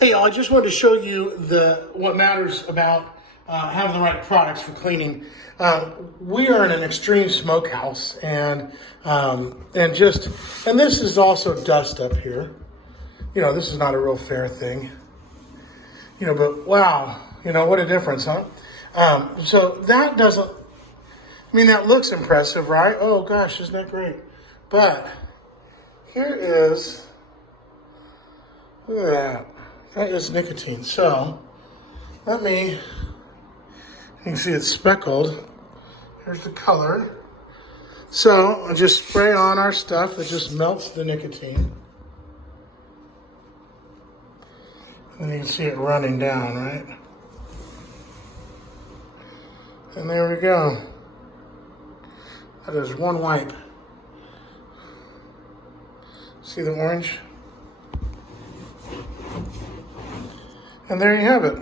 Hey y'all, I just wanted to show you what matters about having the right products for cleaning. We are in an extreme smokehouse, and this is also dust up here. You know, this is not a real fair thing. You know, but wow, you know what a difference, huh? So that doesn't. I mean, that looks impressive, right? Oh gosh, isn't that great? But here is. Look at that. That is nicotine. So, you can see it's speckled. Here's the color. So, I'll just spray on our stuff that just melts the nicotine. And you can see it running down, right? And there we go. That is one wipe. See the orange? And there you have it.